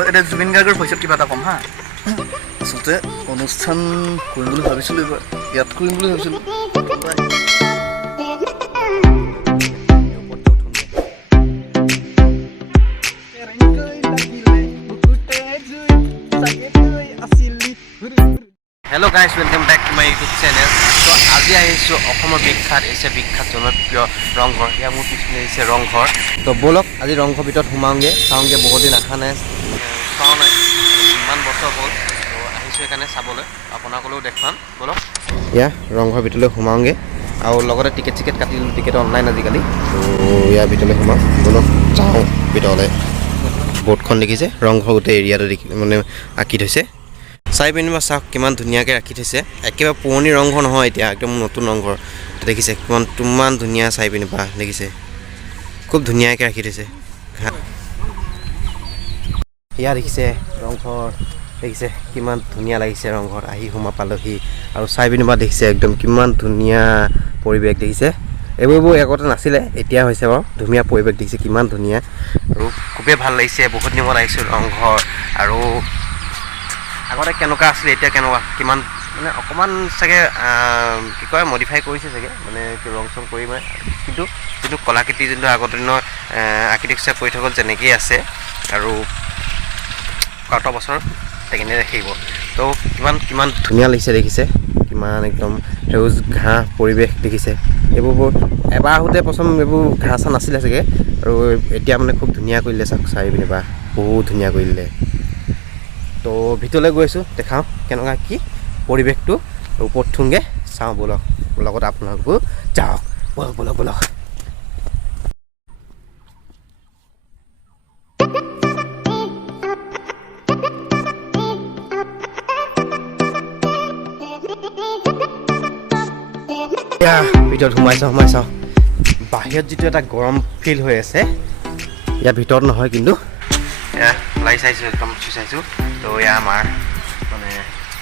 এতিয়া জুবিন গাৰ্গৰ ভইচত কিবা এটা ক'ম হা আচলতে অনুষ্ঠান কৰিম বুলি ভাবিছিলোঁ এইবাৰ ইয়াত কৰিম বুলি ভাবিছিলোঁ Hello guys, welcome back to my YouTube channel. So আজি আহিছো অসমৰ বিখ্যাত জনপ্ৰিয় ৰংঘৰ ইয়া মোৰ পিছনে আছে ৰংঘৰ তো বলক আজি ৰংঘৰ ভিতৰত সোমাওঁগে চাওঁগে বহুত দিন আহা নাই চাওঁ নাই ইমান বছৰ হ'ল তো আহিছো এখানে চাবলৈ আপোনাকলৈও দেখাম বলক ইয়া ৰংঘৰ ভিতৰলৈ সোমাওঁগে আৰু লগতে টিকেট কাটিলোঁ টিকেট অনলাইন আজিকালি তো ইয়াৰ ভিতৰলৈ সোমাওঁ বলক যাওঁ ভিতৰলৈ বোৰ্ডখন দেখিছে ৰংঘৰ গোটেই এৰিয়াটো দেখি মানে আঁকি থৈছে চাই পিনিবা চাওক কিমান ধুনীয়াকৈ ৰাখি থৈছে একেবাৰে পুৰণি ৰংঘৰ নহয় এতিয়া একদম নতুন ৰংঘৰ দেখিছে কিমান ধুনীয়া চাই পিনিবা দেখিছে খুব ধুনীয়াকৈ ৰাখি থৈছে ইয়াৰ দেখিছে ৰংঘৰ দেখিছে কিমান ধুনীয়া লাগিছে ৰংঘৰ আহি সোমা পালোহি আৰু চাই পিনিবা দেখিছে একদম কিমান ধুনীয়া পৰিৱেশ দেখিছে এইবোৰ আগতে নাছিলে এতিয়া হৈছে বাৰু ধুনীয়া পৰিৱেশ দেখিছে কিমান ধুনীয়া আৰু খুবেই ভাল লাগিছে বহুত দিনত আহিছোঁ ৰংঘৰ আৰু আগতে কেনেকুৱা আছিলে এতিয়া কেনেকুৱা কিমান মানে অকণমান চাগে কি কয় মডিফাই কৰিছে চাগে মানে ৰং চং কৰি মানে কিন্তু যোনটো কলাকৃতি যোনটো আগৰ দিনৰ আৰ্কিটেক্সাৰ কৰি থৈ গ'ল তেনেকেই আছে আৰু কত বছৰ তেনেকৈ ৰাখিব তো কিমান ধুনীয়া লাগিছে দেখিছে কিমান একদম সেউজ ঘাঁহ পৰিৱেশ দেখিছে এইবোৰ এবাৰ আহোঁতে প্ৰথম এইবোৰ ঘাঁহ চাহ নাছিলে চাগে আৰু এতিয়া মানে খুব ধুনীয়া কৰিলে চাওক চাই পিনে বা বহুত ধুনীয়া কৰিলে তো ভিতৰলৈ গৈ আছোঁ দেখাওঁ কেনেকুৱা কি পৰিৱেশটো ওপৰত থোংগে চাওঁ বলক লগত আপোনালোকো যাওক বলক ভিতৰত সোমাই চাওঁ বাহিৰত যিটো এটা গৰম ফিল হৈ আছে ইয়াৰ ভিতৰত নহয় কিন্তু লাই চাইছোঁ একদম চাইছোঁ তো এয়া আমাৰ মানে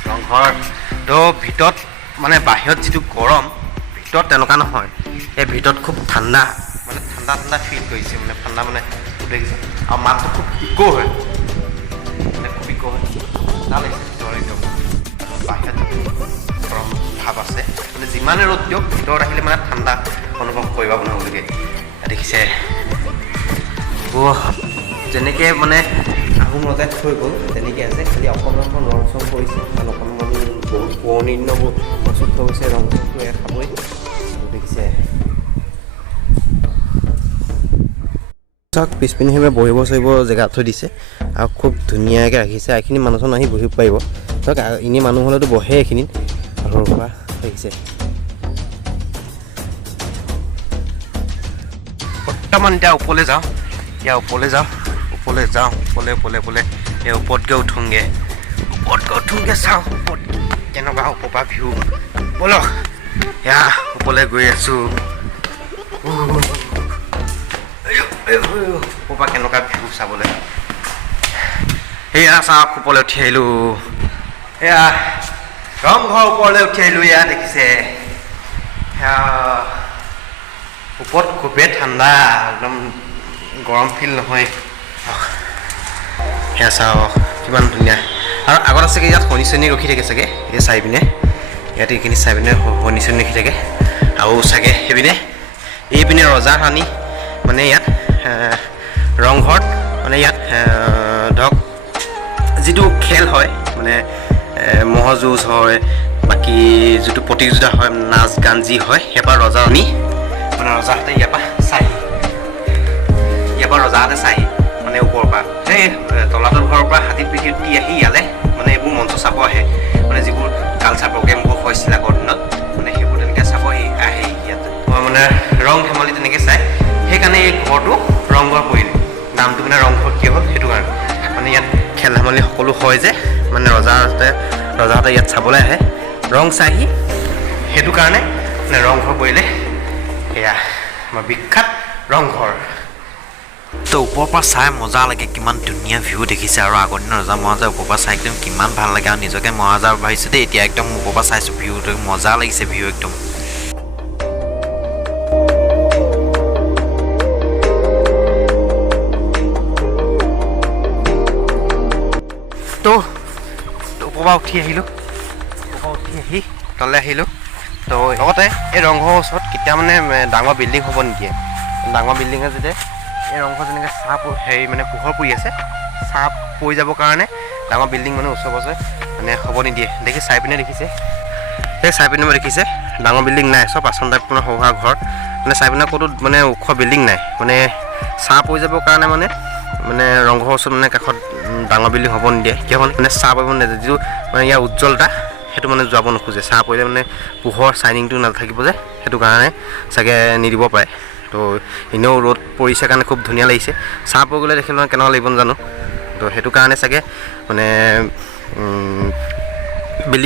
ৰংঘৰ তো ভিতৰত মানে বাহিৰত যিটো গৰম ভিতৰত তেনেকুৱা নহয় এই ভিতৰত খুব ঠাণ্ডা মানে ঠাণ্ডা ফিল কৰিছে মানে ঠাণ্ডা মানে দেখিছে আৰু মাতটো খুব ইকো হয় মানে খুব ইকো হয় ভাল লাগিছে ভিতৰত একদম বাহিৰত গৰম ভাৱ আছে মানে যিমানে ৰ'দ দিয়ক ভিতৰত আহিলে মানে ঠাণ্ডা অনুভৱ কৰিব আপোনালোকে দেখিছে যেনেকৈ মানে আহোম ৰজাই থৈ গ'ল তেনেকৈ আছে খালি অকণমান ৰং চং কৰিছে কাৰণ অকণমান বহুত পুৰণি দিনবোৰ বস্তু থৈ গৈছে ৰং চংটো খাবই দেখিছে চাওক পিছপিনে সেইবাৰ বহিব চহিব জেগা থৈ দিছে আৰু খুব ধুনীয়াকৈ ৰাখিছে এইখিনি মানুহ চানুহ আহি বহিব পাৰিব চাওক এনেই মানুহ হ'লেতো বহে এইখিনিত ঘৰৰ পৰা দেখিছে বৰ্তমান এতিয়া ওপৰলৈ যাওঁ ওপৰলৈ যাওঁ ওপৰলৈ এই ওপৰত গৈ উঠোংগে চাওঁ ওপৰত কেনেকুৱা ওপৰৰ পৰা ভিউ বলক এয়া ওপৰলৈ গৈ আছোঁ ওপৰৰ পৰা কেনেকুৱা ভিউ চাবলৈ এয়া চাওক ওপৰলৈ উঠি আহিলোঁ এয়া ৰংঘৰ ওপৰলৈ উঠি আহিলোঁ এয়া দেখিছে ওপৰত খুবেই ঠাণ্ডা একদম গৰম ফিল নহয় সেয়া চাওক কিমান ধুনীয়া আৰু আগত আছে কি ইয়াত শনি চনি ৰখি থাকে চাগে এই চাই পিনে ইয়াত এইখিনি চাই পিনে শনি চনি ৰখি থাকে আৰু চাগে সেইপিনে এইপিনে ৰজা ৰাণী মানে ইয়াত ৰংঘৰত মানে ইয়াত ধৰক যিটো খেল হয় মানে ম'হ যুঁজ হয় বাকী যিটো প্ৰতিযোগিতা হয় নাচ গান যি হয় সেইবাৰ ৰজা ৰাণী মানে ৰজাহঁতে ইয়াৰ পৰা ৰজাহঁতে চাই মানে ওপৰৰ পৰা সেই তলাতল ঘৰৰ পৰা হাতীত পিঠি উঠি আহি ইয়ালে মানে এইবোৰ মঞ্চ চাব আহে মানে যিবোৰ কালচাৰ প্ৰগ্ৰেমবোৰ হৈছিল আগৰ দিনত মানে সেইবোৰ তেনেকৈ চাব আহে ইয়াত মানে ৰং ধেমালি তেনেকৈ চায় সেইকাৰণে এই ঘৰটো ৰংঘৰ পৰিলে নামটো মানে ৰংঘৰ কিয় হ'ল সেইটো কাৰণে মানে ইয়াত খেল ধেমালি সকলো হয় যে মানে ৰজাহঁতে ইয়াত চাবলৈ আহে ৰং চাইহি সেইটো কাৰণে মানে ৰংঘৰ পৰিলে এয়া আমাৰ বিখ্যাত ৰংঘৰ তো ওপৰৰ পৰা চাই মজা লাগে কিমান ধুনীয়া ভিউ দেখিছে আৰু আগৰ দিনৰ ৰজা মহাৰাজাৰ ওপৰৰ পৰা চাই একদম কিমান ভাল লাগে আৰু নিজকে মহাৰাজাৰ ভাবিছোঁ দেই এতিয়া একদম ওপৰৰ পৰা চাইছোঁ ভিউটো মজা লাগিছে ভিউ একদম তো ওপৰপৰা উঠি আহিলোঁ, তললৈ আহিলোঁ। তো লগতে এই ৰংঘৰৰ ওচৰত কেতিয়া মানে ডাঙৰ বিল্ডিং হ'ব নিদিয়ে। ডাঙৰ বিল্ডিঙে যেতিয়া এই ৰংঘৰ যেনেকৈ মানে পোহৰ পৰি আছে, ছাঁ পৰি যাবৰ কাৰণে ডাঙৰ বিল্ডিং মানে ওচৰে পাজৰে মানে হ'ব নিদিয়ে। দেখি চাই পিনে দেখিছে, সেই চাই পিনে দেখিছে ডাঙৰ বিল্ডিং নাই, চব আচন টাইপ মানে সৰু সুৰা ঘৰ, মানে চাই পিনে ক'তো মানে ওখ বিল্ডিং নাই, মানে ছাঁ পৰি যাবৰ কাৰণে মানে ৰংঘৰৰ ওচৰত মানে কাষত ডাঙৰ বিল্ডিং হ'ব নিদিয়ে। কিয় মানে ছাঁ পৰিব নিদিয়ে, যিটো মানে ইয়াৰ উজ্জ্বলতা সেইটো মানে যোৱাব নোখোজে। ছাঁ পৰিলে মানে পোহৰ চাইনিংটো নাথাকিব যে, সেইটো কাৰণে চাগে নিদিব পাৰে। তো এনেও ৰ'দ পৰিছে কাৰণে খুব ধুনীয়া লাগিছে। ছাঁ পৰি গ'লে দেখিলে মানে কেনেকুৱা লাগিব নাজানো। তো সেইটো কাৰণে চাগে মানে বিল্ডিং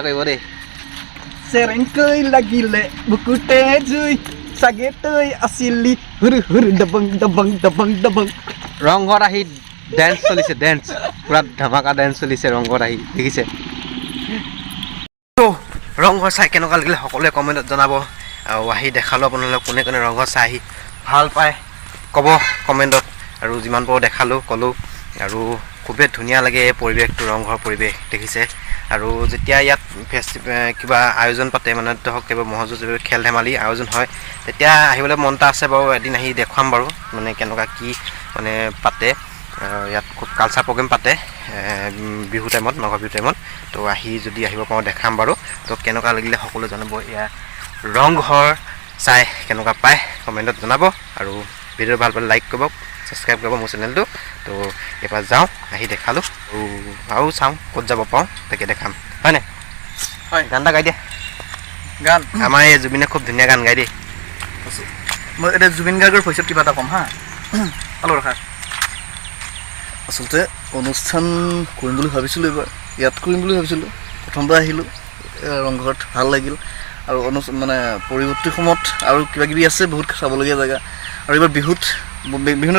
কৰিব দেই। Serengkei lagile buku tejui sagetei asili hur hur dabang dabang dabang dabang. ৰংঘৰত আহি ডেন্স চলিছে, ডেন্স পূৰা ধামাকা ডেন্স চলিছে ৰংঘৰত আহি, দেখিছে? তো ৰংঘৰ চাই কেনেকুৱা লাগিলে সকলোৱে কমেণ্টত জনাব। আৰু আহি দেখালোঁ আপোনালোকে কোনে কোনে ৰংঘৰ চাই আহি ভাল পায় ক'ব কমেণ্টত। আৰু যিমান পাৰোঁ দেখালোঁ, ক'লোঁ। আৰু খুবেই ধুনীয়া লাগে এই পৰিৱেশটো, ৰংঘৰ পৰিৱেশ, দেখিছে? আৰু যেতিয়া ইয়াত কিবা আয়োজন পাতে, মানে ধৰক কিবা মহযুঁজ খেল ধেমালি আয়োজন হয়, তেতিয়া আহিবলৈ মন এটা আছে বাৰু। এদিন আহি দেখুৱাম বাৰু মানে কেনেকুৱা কি মানে পাতে। ইয়াত খুব কালচাৰ প্ৰগ্ৰেম পাতে বিহু টাইমত, মাঘৰ বিহু টাইমত। তো যদি আহিব পাৰোঁ দেখাম বাৰু। তো কেনেকুৱা লাগিলে সকলোৱে জনাব। এয়া ৰংঘৰ চাই কেনেকুৱা পায় কমেণ্টত জনাব। আৰু ভিডিঅ' ভাল পালে লাইক কৰিব, ছাবস্ক্ৰাইব কৰিব মোৰ চেনেলটো। তো এবাৰ যাওঁ, আহি দেখালোঁ আৰু চাওঁ ক'ত যাব পাৰোঁ, তাকে দেখাম, হয়নে? হয়, গান এটা গাই দিয়ে। গান আমাৰ এই জুবিনে খুব ধুনীয়া গান গাই দিয়ে। মই এতিয়া জুবিন গাৰ্গৰ ভইচত কিবা এটা ক'ম হা। অলপ ৰখা। আচলতে অনুষ্ঠান কৰিম বুলি ভাবিছিলোঁ, এইবাৰ ইয়াত কৰিম বুলি ভাবিছিলোঁ। প্ৰথমবাৰ আহিলোঁ ৰংঘৰত, ভাল লাগিল। আৰু মানে পৰৱৰ্তী সময়ত আৰু কিবা কিবি আছে বহুত চাবলগীয়া জেগা। আৰু এইবাৰ বিহুত বিভিন্ন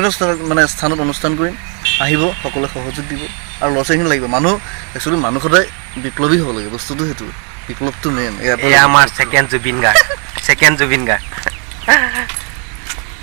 মানে স্থানত অনুষ্ঠান কৰিম, আহিব, সকলোৱে সহযোগ দিব আৰু ল'ৰা ছোৱালীখিনি লাগিব। একচুৱেলি মানুহ সদায় বিপ্লৱী হ'ব লাগে, বস্তুটো সেইটো, বিপ্লৱটো মেইন। এয়া আমাৰ ছেকেণ্ড জুবিন গাৰ্গ।